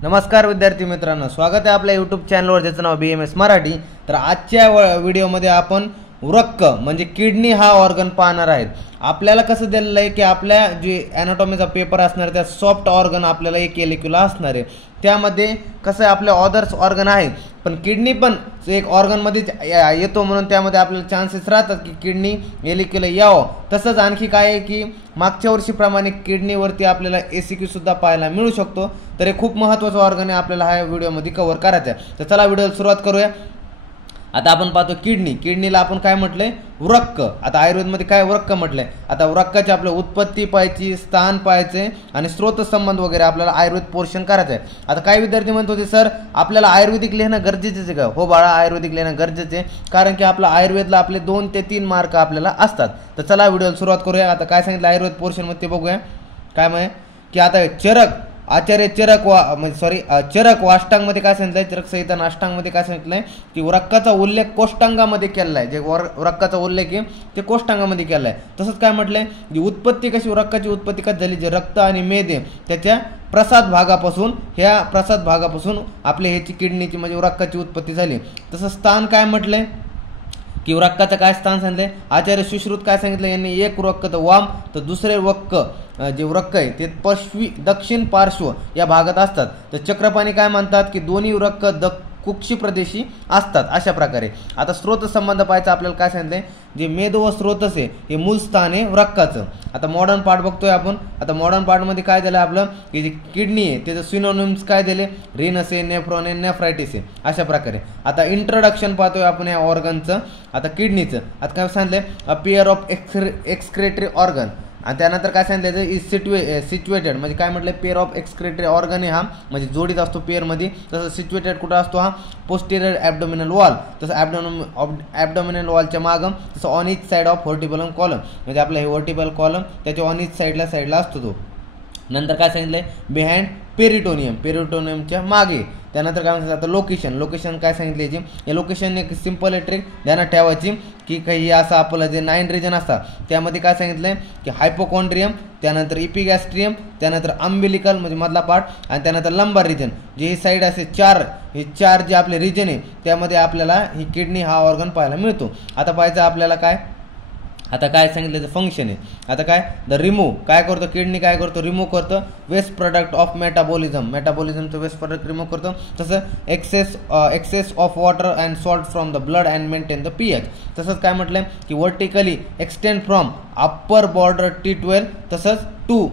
नमस्कार विद्यार्थी मित्रांनो, स्वागत आहे आपल्या यूट्यूब चॅनलवर ज्याचं नाव BMS मराठी। तर आजच्या व्हिडिओमध्ये आपण वृक्क म्हणजे किडनी हा ऑर्गन पाहणार आहेत। आपल्याला कसं दिलेलं आहे की आपल्या जे ॲनाटॉमीचा पेपर असणार त्या सॉफ्ट ऑर्गन आपल्याला एक एलिक्युला असणार आहे, त्यामध्ये कसं आपले अदर्स ऑर्गन आहे पण किडनी पण एक ऑर्गनमध्ये येतो, म्हणून त्यामध्ये आपल्याला चान्सेस राहतात की किडनी एलिक्युला यावं। तसंच आणखी काय आहे की मागच्या वर्षीप्रमाणे किडनीवरती आपल्याला ACQ सुद्धा पाहायला मिळू शकतो। तर हे खूप महत्त्वाचं ऑर्गन आहे, आपल्याला ह्या व्हिडिओमध्ये कव्हर करायचं आहे। तर चला व्हिडिओला सुरुवात करूया। आता आपण पाहतो किडनीला आपण काय म्हटलंय, वृक्क। आता आयुर्वेदमध्ये काय वृक्क म्हटलंय। आता वृक्काची आपल्या उत्पत्ती पाहायची, स्थान पाहायचे आणि स्रोत संबंध वगैरे आपल्याला आयुर्वेद पोर्शन करायचं आहे। आता काही विद्यार्थी म्हणत होते सर आपल्याला आयुर्वेदिक लिहिणं गरजेचं आहे का? हो बाळा, आयुर्वेदिक लिहिणं गरजेचं आहे, कारण की आपलं आयुर्वेदला आपले 2 ते 3 मार्क आपल्याला असतात। तर चला व्हिडिओला सुरुवात करूया। आता काय सांगितलं आयुर्वेद पोर्शनमध्ये ते बघूया। काय म्हणजे की आता आचार्य चरक वाष्टांगमध्ये काय सांगितलंय, चरक संहिता नाष्टांगमध्ये काय सांगितलंय की वृक्काचा उल्लेख कोष्टांगामध्ये केलेला आहे। जे वृक्काचा उल्लेख आहे ते कोष्टांगामध्ये केलेला आहे। तसंच काय म्हटलंय की उत्पत्ती कशी, वृक्काची उत्पत्ती कशी झाली, जे रक्त आणि मेद आहे त्याच्या प्रसाद भागापासून आपल्या ह्याची किडनीची म्हणजे वृक्काची उत्पत्ती झाली। तसं स्थान काय म्हटलंय की वृक्काचं काय स्थान सांगितलंय, आचार्य सुश्रुत काय सांगितलं, यांनी एक वृक्क तर वाम तर दुसरे जे वृक्क आहे ते पश्चिम दक्षिण पार्श्व या भागात असतात। तर चक्रपाणी काय म्हणतात की दोन्ही वृक्क कुक्षी प्रदेशी असतात अशा प्रकारे। आता स्रोत संबंध पाहायचा आपल्याला काय सांगितलंय, जे मेद व स्रोतस आहे हे मूळ स्थान आहे वृक्काचं। आता मॉडर्न पार्ट बघतोय आपण। आता मॉडर्न पार्टमध्ये काय दिलं आपलं की जी किडनी आहे त्याचं सिनोनिम्स काय दिले, रिनस आहे, नेफ्रॉन आहे, नेफ्रायटिस आहे अशा प्रकारे। आता इंट्रोडक्शन पाहतोय आपण या ऑर्गनचं। आता किडनीचं आता काय सांगितलंय, a pair of excretory organ. आणि त्यानंतर काय सांगितलं, इज सिच्युएटेड म्हणजे काय म्हटलं, पेअर ऑफ एक्सक्रेटरी ऑर्गन आहे हा, म्हणजे जोडीत असतो पेअरमध्ये। तसं सिच्युएटेड कुठं असतो हा, पोस्टेरियर ॲब्डोमिनल वॉल। तसं ॲब्डोमिनल वॉलच्या मागं, तसं on each side of vertebral column म्हणजे आपला हे व्हर्टिबल कॉलम त्याच्या ऑन इच साईडला असतो तो। नंतर काय सांगितलंय, बिहाइंड पेरिटोनियमच्या मागे। त्यानंतर काय म्हणतात, आता लोकेशन काय सांगितले, जी या लोकेशन एक सिंपल ट्रिक ध्यानात ठेवायची की काही असं आपलं जे 9 रिजन असतात त्यामध्ये काय सांगितलंय की हायपोकॉन्ड्रियम, त्यानंतर इपिगॅस्ट्रियम, त्यानंतर अम्बिलिकल म्हणजे मधला पार्ट, आणि त्यानंतर लंबार रिजन जे ही साईड असे चार जे आपले रिजन आहे त्यामध्ये आपल्याला ही किडनी हा ऑर्गन पाहायला मिळतो। आता पाहायचं आपल्याला काय, आता काय सांगितलं फंक्शन आहे। आता काय द रिमूव्ह काय करतो, किडनी काय करतो, रिमूव्ह करतो वेस्ट प्रोडक्ट ऑफ मेटाबॉलिझमचं वेस्ट प्रोडक्ट रिमूव्ह करतो। तसं excess of water and salt from the blood and maintain the pH। तसंच काय म्हटलंय की vertically extend from upper border T12 तसंच to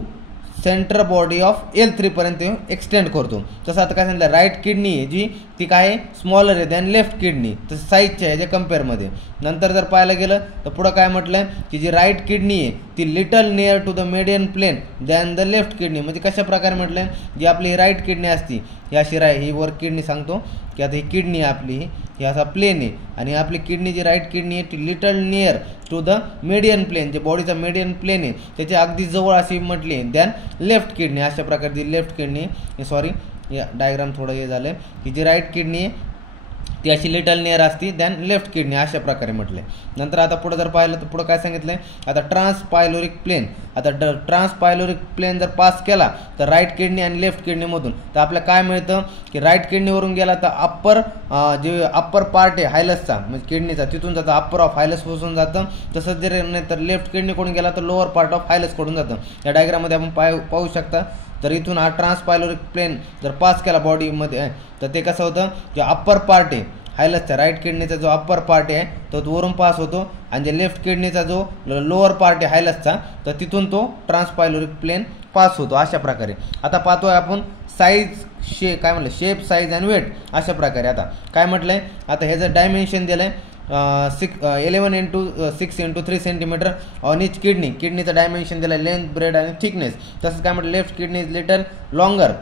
centre body of L3 पर्यंत एक्सटेंड करतो। तसं आता काय सांगितलं, राईट किडनी आहे जी ती काय आहे, स्मॉलर आहे दॅन लेफ्ट किडनी, तसं साईजच्या आहे जे कम्पेअरमध्ये। नंतर जर पाहायला गेलं तर पुढं काय म्हटलंय की जी राईट किडनी आहे ती little near to the median plane than the left kidney. म्हणजे कशा प्रकारे म्हटलंय, जी आपली राईट किडनी असती ही अशी ही वर किडनी सांगतो की आता ही किडनी आपली ही असा प्लेन आहे, आणि आपली किडनी जी राईट किडनी आहे ती little near to the median plane, जे बॉडीचा मेडियन प्लेन आहे त्याच्या अगदी जवळ अशी म्हटली दॅन लेफ्ट किडनी। अशा प्रकारची लेफ्ट किडनी सॉरी या डायग्राम थोडं हे झालं की जी राईट किडनी आहे ती अशी लिटल नियर असती दॅन लेफ्ट किडनी अशा प्रकारे म्हटले। नंतर आता पुढं जर पाहिलं तर पुढं काय सांगितलंय, आता ट्रान्सपायलोरिक प्लेन। आता ट्रान्सपायलोरिक प्लेन जर पास केला तर राईट किडनी आणि लेफ्ट किडनीमधून तर आपल्याला काय मिळतं की राईट किडनीवरून गेला तर जे अप्पर पार्ट आहे हायलसचा म्हणजे किडनीचा तिथून जातं, अप्पर ऑफ हायलसपासून जातं। तसंच जर नाही तर लेफ्ट किडनीकडून गेला तर लोअर पार्ट ऑफ हायलसकडून जातं। या डायग्राममध्ये आपण पाहू शकता। तर इथून हा ट्रान्सपायलोरिक प्लेन जर पास केला बॉडीमध्ये तर ते कसं होतं, जे अप्पर पार्ट आहे हायलसचा राईट किडनीचा जो अप्पर पार्ट आहे तो वरून पास होतो, आणि जे लेफ्ट किडनीचा जो लोअर पार्ट आहे हायलसचा तर तिथून तो ट्रान्सपायलोरिक प्लेन पास होतो अशा प्रकारे। आता पाहतोय आपण साईज काय म्हटलं, शेप साईज अँड वेट अशा प्रकारे। आता काय म्हटलंय, आता ह्याचं डायमेन्शन दिलंय 11 × 6 × 3 सेंटीमीटर ऑन इच किडनीचं डायमेन्शन दिलं लेंथ, ब्रेड आणि थिकनेस। तसंच काय म्हटलं, left kidney is little longer,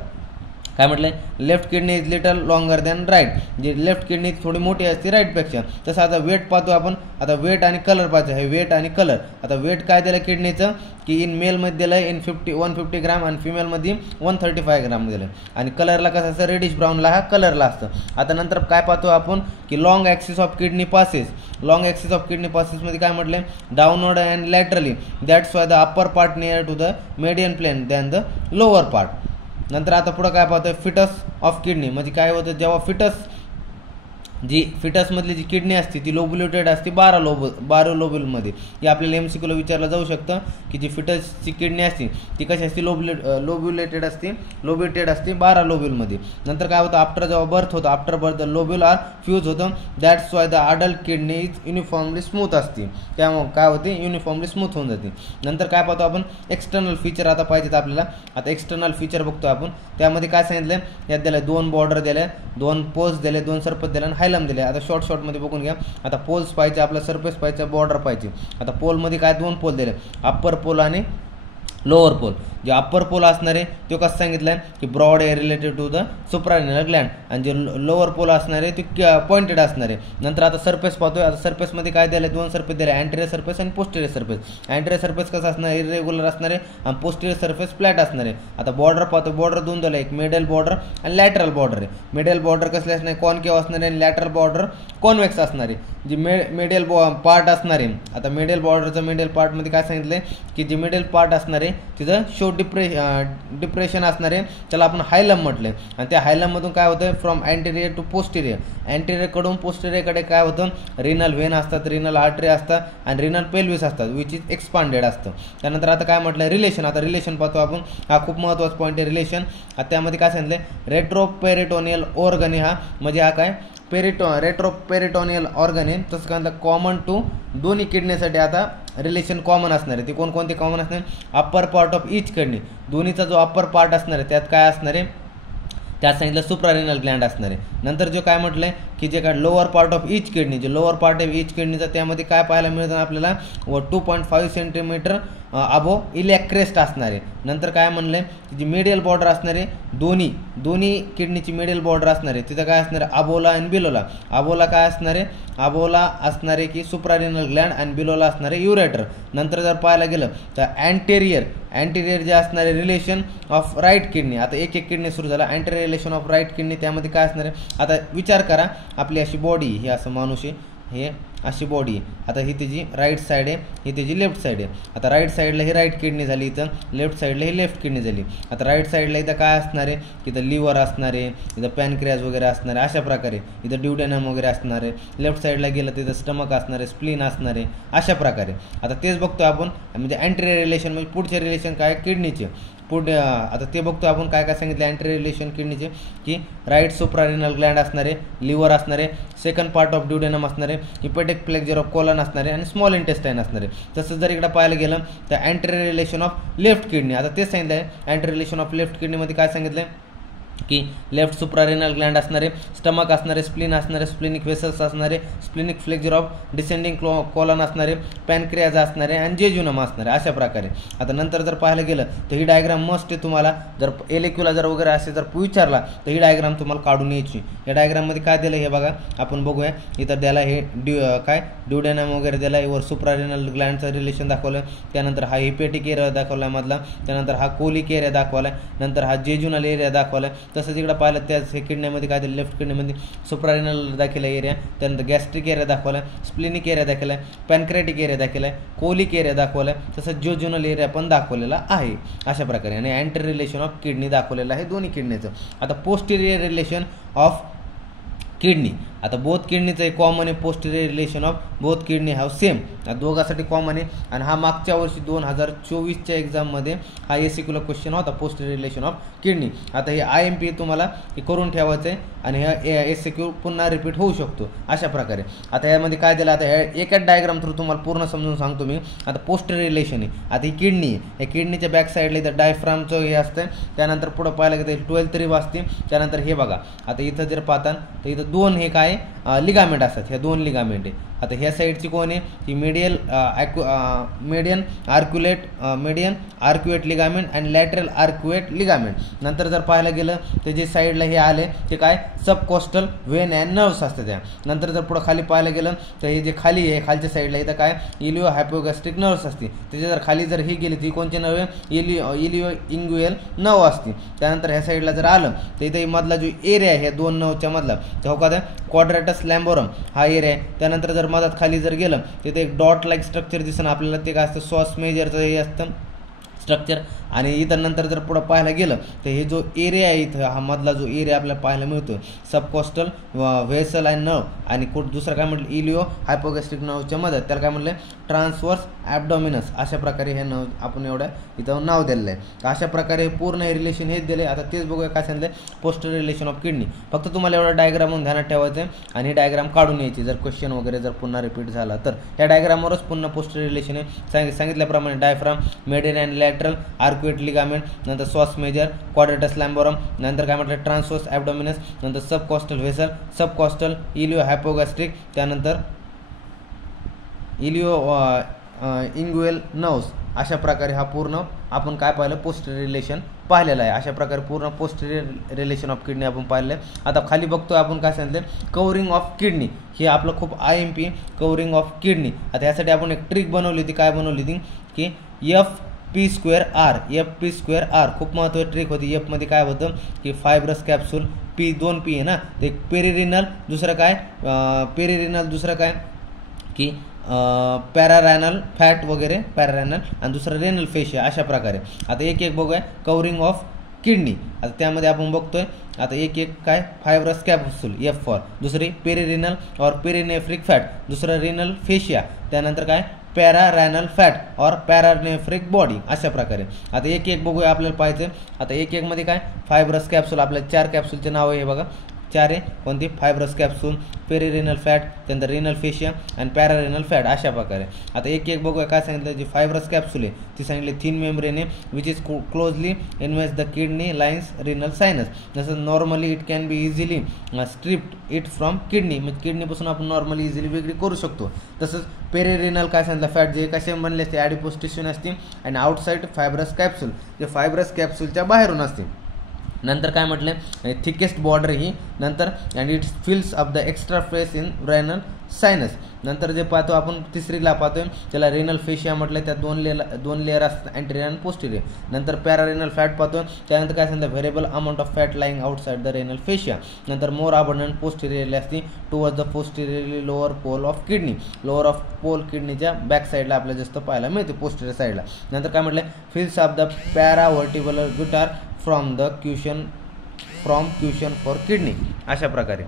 काय म्हटलंय, left kidney is little longer than right, जे लेफ्ट किडनी थोडी मोठी असते राईटपेक्षा। तसं आता वेट पाहतो आपण। आता वेट आणि कलर पाहतो, हे वेट आणि कलर। आता वेट काय दिलं किडनीचं की इन मेलमध्ये दिलं 150 ग्रॅम आणि फिमेलमध्ये 135 ग्रॅम दिलं, आणि कलरला कसं असतं रेडिश ब्राऊनला हा कलरला असतं। आता नंतर काय पाहतो आपण की लॉंग ॲक्सिस ऑफ किडनी पासेसमध्ये काय म्हटलंय, downward and laterally that's why the upper part near to the median plane than the lower part. नंतर आता पुढं काय पाहतोय, फिटस ऑफ किडनी म्हणजे काय होतं, जेव्हा फिटसमधली जी किडनी असते ती लोब्युलेटेड असते 12 लोब्युलमध्ये. हे आपल्याला MCQला विचारलं जाऊ शकतं की जी फिटसची किडनी असते ती कशी असते, लोब्युलेटेड असते 12 लोब्युलमध्ये. नंतर काय होतं, आफ्टर जेव्हा बर्थ होतं, after birth the lobule are fuse होतं, that's why the adult kidney is uniformly smooth असते, त्यामुळे काय होते, युनिफॉर्मली स्मूथ होऊन जाते. नंतर काय पाहतो आपण, एक्सटर्नल फीचर आता पाहिजेत आपल्याला. आता एक्सटर्नल फीचर बघतो आपण, त्यामध्ये काय सांगितलं, यात दिलं 2 बॉर्डर दिले, 2 पोल्स दिले, 2 सरफेस दिले आणि हायलम दिले. आता शॉर्टमध्ये बघून घ्या. आता पोल्स पाहिजे, आपला सरफेस पाहिजे, बॉर्डर पाहिजे. आता पोलमध्ये काय 2 पोल दिले, अप्पर पोल आणि लोअर पोल. जे अप्पर पोल असणार आहे तो कसं सांगितलं आहे की ब्रॉड आहे related to the suprarenal Gland, आणि जे लोअर पोल असणार आहे ते पॉइंटेड असणार आहे. नंतर आता सरफेस पाहतोय. आता सरफेसमध्ये काय दिलं, 2 सरफेस दिले, अँटेरियर सरफेस आणि पोस्टेरियर सरफेस. अँटेरियर सरफेस कसं असणार, इरेग्युलर असणार आहे, आणि पोस्टेरियर सरफेस फ्लॅट असणार आहे. आता बॉर्डर पाहतो, बॉर्डर 2 दिलं, एक मिडल बॉर्डर आणि लॅटरल बॉर्डर आहे. मिडल बॉर्डर कसले असणार, कॉनकेव्ह असणार आहे, आणि लॅटरल बॉर्डर कॉन्व्हेक्स असणार आहे. जी मिडल पार्ट असणार आहे, आता मिडल बॉर्डरचं मिडल पार्टमध्ये काय सांगितलं की जे मिडल पार्ट असणार आहे तिथं डिप्रेशन असणार आहे, त्याला आपण हायलम म्हटलंय. आणि त्या हायलममधून काय होतं, फ्रॉम अँटेरियर टू पोस्टेरियर, अँटेरियरकडून पोस्टेरियरकडे काय होतं, रिनल व्हेन असतात, रिनल आर्टरी असतात आणि रिनल पेल्विस असतात, विच इज एक्सपांडेड असतं. त्यानंतर आता काय म्हटलं, रिलेशन. आता रिलेशन पाहतो आपण, हा खूप महत्त्वाचा पॉईंट आहे रिलेशन. आता त्यामध्ये काय सांगितलं, रेट्रोपेरिटोनियल ऑर्गन, हा म्हणजे हा काय रेट्रोपेरिटोनियल ऑर्गन आहे. तसं काय कॉमन टू दोन्ही किडनीसाठी आता रिलेशन कॉमन असणार आहे. ते कोणकोणते कॉमन असणार, upper part of each kidney, दोन्हीचा जो अप्पर पार्ट असणार आहे त्यात काय असणार आहे, त्यात सांगितलं सुप्रारिनल ग्लँड असणार आहे. नंतर जो काय म्हटलंय की जे काय lower part of each kidney, जे लोअर पार्ट ऑफ इच किडनीचा त्यामध्ये काय पाहायला मिळतं आपल्याला, 2.5 सेंटीमीटर अबो इलियाक क्रेस्ट असणार आहे. नंतर काय म्हणलंय की जी मिडियल बॉर्डर असणार आहे, दोन्ही किडनीची मिडियल बॉर्डर असणार आहे, तिथं काय असणार आहे, अबोला आणि बिलोला. अबोला काय असणार आहे, अबोला असणार आहे की सुप्रारिनल ग्लँड, आणि बिलोला असणार आहे युरेटर. नंतर जर पाहायला गेलं तर अँटेरियर जे असणार आहे रिलेशन ऑफ राईट किडनी. आता एक किडनी सुरू झाला, anterior relation of right kidney, त्यामध्ये काय असणार आहे, आता विचार करा, आपली अशी बॉडी, ही असं माणूस आहे, हे अशी बॉडी आहे. आता ही त्याची राईट साईड आहे, ही त्याची लेफ्ट साईड आहे. आता राईट साईडला ही राईट किडनी झाली, इथं लेफ्ट साईडला ही लेफ्ट किडनी झाली. आता राईट साईडला इथं काय असणार आहे, इथं लिव्हर असणार आहे, इथं पॅनक्रियाज वगैरे असणार आहे, अशा प्रकारे इथं ड्युडेनम वगैरे असणार आहे. लेफ्ट साईडला गेलं तिथं स्टमक असणार आहे, स्प्लीन असणार आहे, अशा प्रकारे. आता तेच बघतो आपण, म्हणजे अँटेरियर रिलेशन म्हणजे पुढचे रिलेशन काय किडनीचे पुढे. आता ते बघतो आपण काय काय सांगितलं अँटेरियर रिलेशन किडनीचे, की राईट सुप्रारिनल ग्लँड असणार आहे, लिव्हर असणार आहे, सेकंड पार्ट ऑफ ड्युडेनम असणार आहे, हिपॅटिक फ्लेक्झर ऑफ कोलन असणार आहे, आणि स्मॉल इंटेस्टाईन असणार आहे. तसं जर इकडे पाहायला गेलं तर anterior relation of left kidney, आता तेच सांगितलं आहे अँटेरियर रिलेशन ऑफ लेफ्ट किडनीमध्ये काय सांगितलं आहे की लेफ्ट सुप्रारिनल ग्लँड असणारे, स्टमक असणारे, स्प्लीन असणारे, स्प्लिनिक वेसल्स असणारे, splenic flexure of descending colon असणारे, पॅनक्रियाज असणारे, आणि जेजुनम असणारे, अशा प्रकारे. आता नंतर जर पाहायला गेलं तर ही डायग्राम मस्ट आहे. तुम्हाला जर एलेक्युला जर वगैरे असे जर विचारला तर ही डायग्राम तुम्हाला काढून यायची. या डायग्राममध्ये काय दिलं हे बघा, आपण बघूया. इथं द्याला हे ड्युडेनम वगैरे दिला, वर सुप्रारिनल ग्लँडचं रिलेशन दाखवलं, त्यानंतर हा हिपॅटिक एरिया दाखवला मधला, त्यानंतर हा कोलिक एरिया दाखवला, नंतर हा जेजुनल एरिया दाखवला. तसंच इकडं पाहिलं त्याच हे किडनीमध्ये काय दिलं, लेफ्ट किडनीमध्ये सुप्रारिनल दाखवला एरिया, त्यानंतर गॅस्ट्रिक एरिया दाखवला, स्प्लिनिक एरिया दाखवला, पॅनक्रेटिक एरिया दाखवला, कोलिक एरिया दाखवला, तसंच जेजुनल एरिया पण दाखवलेला आहे, अशा प्रकारे. आणि अँटेरियर रिलेशन ऑफ किडनी दाखवलेलं आहे दोन्ही किडनीचं. आता पोस्टेरियर रिलेशन ऑफ किडनी, आता बोथ किडनीचं एक कॉमन आहे, posterior relation of both kidney have same, दोघांसाठी कॉमन आहे. आणि हा मागच्या वर्षी 2024च्या एक्झाममध्ये हा एसीक्यूला क्वेश्चन होता, पोस्टेरियर रिलेशन ऑफ किडनी. आता हे IMP तुम्हाला हे करून ठेवायचं आहे, आणि हा एसीक्यू पुन्हा रिपीट होऊ शकतो, अशा प्रकारे. आता यामध्ये काय दिलं, आता ह्या एकाच डायग्राम थ्रू तुम्हाला पूर्ण समजून सांगतो मी. आता पोस्टेरियर रिलेशन आहे, आता ही किडनी आहे, या किडनीच्या बॅक साईडला इथं डायफ्रामचं हे असतं, त्यानंतर पुढं पाहायला गेलं 12th रिब असते. त्यानंतर हे बघा, आता इथं जर पाहता तर इथं 2 हे काय लिगामेंट असतात, ह्या 2 लिगामेंट आहे. आता ह्या साईडची कोण आहे, ही मीडियन आर्क्युएट लिगामेंट आणि लॅटरल आर्क्युएट लिगामेंट. नंतर जर पाहायला गेलं तर जे साईडला हे आले ते काय सबकोस्टल व्हेन अँड नर्व्स असतात त्या. नंतर जर पुढं खाली पाहायला गेलं तर हे जे खाली आहे, खालच्या साईडला इथं काय इलिओ हायपोगॅस्ट्रिक नर्व्स असते, त्याच्या जर खाली जर ही गेली ती कोणची नर्व आहे, इलिओ इंग्युएल नर्व असते. त्यानंतर ह्या साईडला जर आलं तर इथं मधला जो एरिया आहे ह्या 2 नर्वच्या मधला, तेव्हा का क्वाड्रॅटस लॅम्बोरम हा एरिया आहे. त्यानंतर जर मधात खाली जर गेलं तिथे एक डॉट लाईक स्ट्रक्चर दिसणं आपल्याला, ते काय असतं सॉस मेजरचं हे असतं, स्ट्रक्चर। आणि इथं नंतर जर पुढं पाहायला गेलं तर हे जो एरिया आहे इथं हा मधला जो एरिया आपल्याला पाहायला मिळतो सबकॉस्टल व्हेसल अँड नर्व आणि दुसरं काय म्हटलं इलिओ हायपोगॅस्ट्रिक नर्वच्या मदत त्याला काय म्हटलं ट्रान्सवर्स ॲब्डॉमिनस अशा प्रकारे हे नर्व आपण एवढं इथं नाव दिलेलं आहे। तर अशा प्रकारे पूर्ण हे रिलेशन हेच दिले। आता तेच बघूया काय सांगितलं पोस्टर रिलेशन ऑफ किडनी। फक्त तुम्हाला एवढा डायग्राम म्हणून ध्यानात ठेवायचं आहे आणि डायग्राम काढून यायची जर क्वेश्चन वगैरे जर पुन्हा रिपीट झाला तर या डायग्रामवरच पुन्हा पोस्टर रिलेशन आहे सांगितल्याप्रमाणे diaphragm median and lateral arcuate ligament नंतर सॉस मेजर क्वाड्रेटस लॅम्बोरम नंतर काय म्हटलं ट्रान्सवर्स ॲब्डॉमिनस नंतर सबकॉस्टल व्हेसल सबकॉस्टल इलिओ हायपोगॅस्ट्रिक त्यानंतर इलिओ इंग्युएल नर्व्स अशा प्रकारे हा पूर्ण आपण काय पाहिलं पोस्टर रिलेशन पाहिलेलं आहे। अशा प्रकारे पूर्ण पोस्टर रिलेशन ऑफ किडनी आपण पाहिलं आहे। आता खाली बघतोय आपण काय सांगितलं कवरिंग ऑफ किडनी हे आपलं खूप IMP कवरिंग ऑफ किडनी। आता यासाठी आपण एक ट्रिक बनवली होती काय बनवली होती की FP²R खूप महत्त्वाची ट्रिक होती। एफ मध्ये काय होतं की फायब्रस कॅप्सूल दोन पी आहे ना ते पेरिरिनल दुसरं काय पेरिरिनल दुसरं काय की पॅरारॅनल फॅट वगैरे पॅरारॅनल आणि दुसरं रेनल फेशिया अशा प्रकारे। आता एक एक बघूया कवरिंग ऑफ किडनी। आता त्यामध्ये आपण बघतोय आता एक एक काय फायब्रस कॅप्सूल F फॉर दुसरी पेरिरिनल और पेरिनेफ्रिक फॅट दुसरं रेनल फेशिया त्यानंतर काय पॅरारॅनल फॅट और पॅरानेफ्रिक बॉडी अशा प्रकारे। आता एक एक बघूया आपल्याला पाहायचं। आता एक एक मध्ये काय फायब्रस कॅप्सूल आपल्याला 4 कॅप्सूलचे नाव आहे हे बघा 4 आहे कोणती फायब्रस कॅप्सूल पेरिरिनल फॅट त्यानंतर रेनल फेशिया आणि पॅरारेनल फॅट अशा प्रकारे। आता एक एक बघूया काय सांगितलं जी फायब्रस कॅप्सूल आहे ती सांगितली थिन मेम्ब्रेन आहे which is closely invest the kidney lines renal sinus जसं normally it can be easily stripped it from kidney म्हणजे किडनीपासून आपण नॉर्मली इझिली वेगळी करू शकतो। तसंच पेरिरिनल काय सांगितलं फॅट जे कसे बनले असते ॲडिपोस टिश्यून असते आणि आउटसाइड फायब्रस कॅप्सूल जे फायब्रस कॅप्सूलच्या बाहेरून असते। नंतर काय म्हटलं थिकेस्ट बॉर्डर ही नंतर and it fills up the extra space in renal sinus. नंतर जे पाहतो आपण तिसरीला पाहतोय त्याला रेनल फेशिया म्हटलं त्यात दोन लेअर असतात अँटेरियर आणि पोस्टेरियर। नंतर पॅरारेनल फॅट पाहतो त्यानंतर काय सांगतं variable amount of fat lying outside the renal fascia. नंतर मोर अबंडंट पोस्टेरियरली असते towards the posteriorly lower pole of kidney lower of pole किडनीच्या बॅक साईडला आपल्याला जास्त पाहायला मिळते पोस्टेरियर साईडला। नंतर काय म्हटलं fills of the paravertebral gutter from cushion for kidney अशा प्रकारे।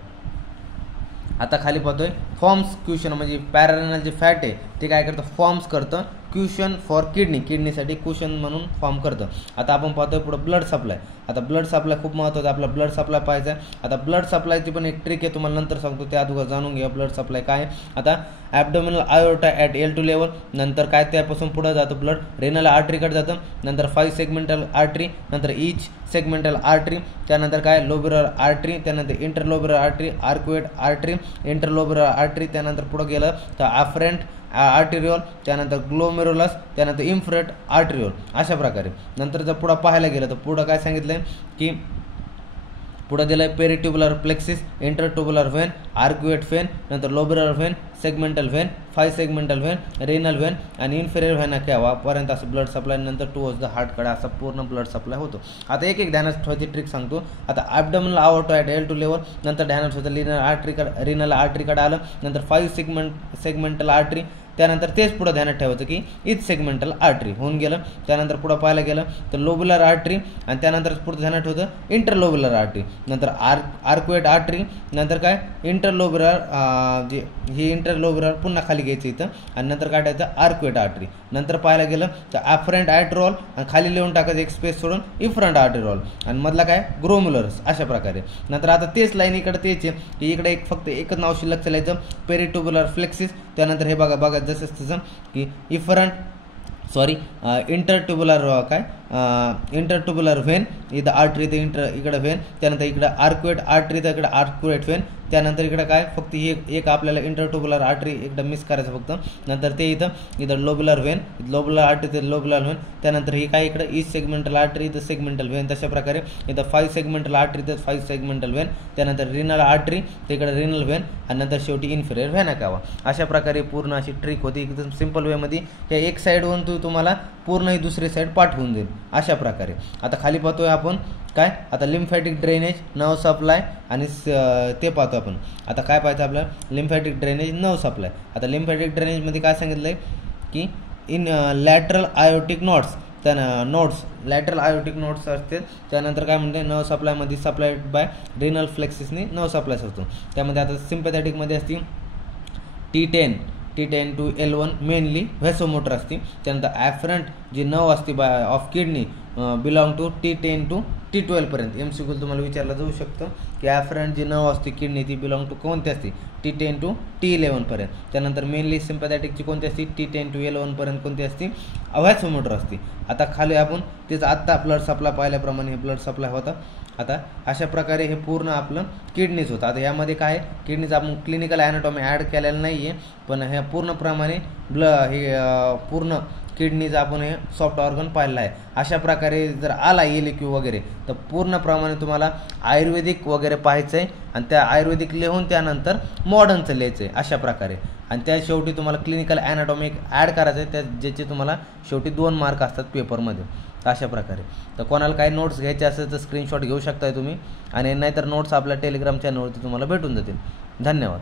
आता खाली पाहतोय फॉर्म्स क्युशन म्हणजे पॅरारेनल जे फॅट आहे ते काय करतं फॉर्म्स करतं क्युशन फॉर किडनीसाठी क्युशन म्हणून फॉर्म करतं। आता आपण पाहतोय पुढे ब्लड सप्लाय। आता ब्लड सप्लाय खूप महत्त्वाचं आपला ब्लड सप्लाय पाहायचा आहे। आता ब्लड सप्लायची पण एक ट्रिक आहे तुम्हाला नंतर सांगतो त्या अगोदर जाणून घ्या ब्लड सप्लाय काय। आता ॲब्डोमिनल आयोर्टा ॲट L2 लेवल नंतर काय त्यापासून पुढे जातं ब्लड रेनल आर्टरीकडे जातं नंतर 5 सेगमेंटल आर्टरी नंतर ईच सेगमेंटल आर्टरी त्यानंतर काय लोब्युलर आर्टरी त्यानंतर इंटरलोब्युलर आर्टरी आर्क्युएट आर्टरी इंटरलोब्युलर आर्टरी त्यानंतर पुढे गेलं तर आफ्रेंट आर्टेरियोल त्यानंतर ग्लोमेरुलस त्यानंतर इन्फ्रेट आर्टेरियोल अशा प्रकारे। नंतर जर पुढं पाहायला गेलं तर पुढं काय सांगितलंय की पुढे दिलं आहे peritubular plexus intertubular vein arcuate vein नंतर lobular vein segmental vein 5 segmental vein renal vein आणि इन्फेरियर व्हेन केव्हापर्यंत असं ब्लड सप्लाय नंतर टुवर्ड्स द हार्टकडे असा पूर्ण ब्लड सप्लाय होतो। आता एक एक ध्यानात ठेवायची ट्रिक सांगतो। आता ॲब्डोमिनल आयोर्टा ॲट L2 लेवल नंतर ध्यानात ठेवायचं रिनल आर्टरीकडे आलं नंतर 5 सेगमेंटल आर्टरी त्यानंतर तेच पुढे ध्यानात ठेवायचं की इच सेगमेंटल आर्टरी होऊन गेलं। त्यानंतर पुढे पाहायला गेलं तर लोब्युलर आर्टरी आणि त्यानंतर पुढे ध्यानात ठेवतं इंटरलोब्युलर आर्टरी नंतर आर्क्युएट आर्टरी नंतर काय इंटरलोब्युलर जे ही इंटरलोब्युलर पुन्हा खाली घ्यायचं इथं आणि नंतर काढायचं आर्क्युएट आर्टरी। नंतर पाहायला गेलं तर ॲफरंट आर्टेरियोल आणि खाली लिहून टाकायचं एक स्पेस सोडून इफ्रंट आर्टेरियोल आणि मधला काय ग्लोमेरुलस अशा प्रकारे। नंतर आता तेच लाईन इकडे तेच आहे की इकडे एक फक्त एकच नाव शिल्लक चालायचं पेरिट्युबुलर फ्लेक्सिस त्यानंतर हे बघा जसं तसं की इंटरट्युबुलर व्हेन इथं आर्टरी ते इकडे व्हेन त्यानंतर इकडे आर्क्युएट आर्टरी तर इकडे आर्क्युएट व्हेन त्यानंतर इकडे काय फक्त ही एक आपल्याला इंटरट्युबुलर आर्टरी एकदा मिस करायचं फक्त नंतर ते इथं लोब्युलर व्हेन लोब्युलर आर्टरी ते लोब्युलर व्हेन त्यानंतर ही काय इकडे ईच सेगमेंटल आर्टरी इथं सेगमेंटल व्हेन तशा प्रकारे इथं 5 सेगमेंटल आर्टरी तर 5 सेगमेंटल व्हेन त्यानंतर रिनल आर्टरी ते इकडे रिनल व्हेन आणि नंतर शेवटी इन्फेरियर व्हेन कावा अशा प्रकारे पूर्ण अशी ट्रिक होती एकदम सिंपल वेमध्ये हे एक साईडवरून तुम्हाला पूर्ण ही दुसरी साईड पाठवून देईल अशा प्रकारे। आता खाली पाहतोय आपण काय आता लिम्फॅटिक ड्रेनेज नर्व सप्लाय आणि ते पाहतो आपण। आता काय पाहायचं आपल्याला लिम्फॅटिक ड्रेनेज नर्व सप्लाय। आता लिम्फॅटिक ड्रेनेजमध्ये काय सांगितलं आहे की इन लॅटरल आयोटिक नॉट्स त्या नोट्स लॅटरल आयोटिक नोट्स असते. त्यानंतर काय म्हणते नर्व सप्लायमध्ये सप्लायड बाय रिनल फ्लेक्सिसनी नर्व सप्लाय होतो. त्यामध्ये आता सिम्पॅथॅटिकमध्ये असते T10 to L1 mainly vasomotor असते. त्यानंतर ॲफरंट जी नर्व असते by of kidney belong to T10 to T12 पर्यंत. MCQ तुम्हाला विचारलं जाऊ शकतं की ॲफरंट जी नर्व असते किडनी ती बिलॉंग टू कोणती असते T10 to T11 पर्यंत. त्यानंतर मेनली सिम्पॅथॅटिकची कोणती असते T10 to L1 पर्यंत कोणती असते व्हॅसोमोटर असते. आता खाली आपण तेच आत्ता ब्लड सप्लाय पाहिल्याप्रमाणे हे ब्लड सप्लाय होता. आता अशा प्रकारे हे पूर्ण आपलं किडनीच होतं. आता यामध्ये काय किडनीचं आपण क्लिनिकल ॲनाटॉमी ॲड केलेलं नाही आहे, पण ह्या पूर्णप्रमाणे हे पूर्ण किडनीचं आपण हे सॉफ्ट ऑर्गन पाहिलं आहे. अशा प्रकारे जर आला LQ वगैरे तर पूर्णप्रमाणे तुम्हाला आयुर्वेदिक वगैरे पाहायचं आहे आणि त्या आयुर्वेदिक लिहून त्यानंतर मॉडर्नचं लिहायचं आहे अशा प्रकारे. आणि त्या शेवटी तुम्हाला क्लिनिकल ॲनाटॉमी ॲड करायचं आहे, त्या ज्याचे तुम्हाला शेवटी 2 मार्क असतात पेपरमध्ये अशा प्रकारे. तर कोणाला काही नोट्स घ्यायचे असेल तर स्क्रीनशॉट घेऊ शकताय तुम्ही, आणि नाहीतर नोट्स आपल्या टेलिग्राम चॅनलवरती तुम्हाला भेटून जातील. धन्यवाद.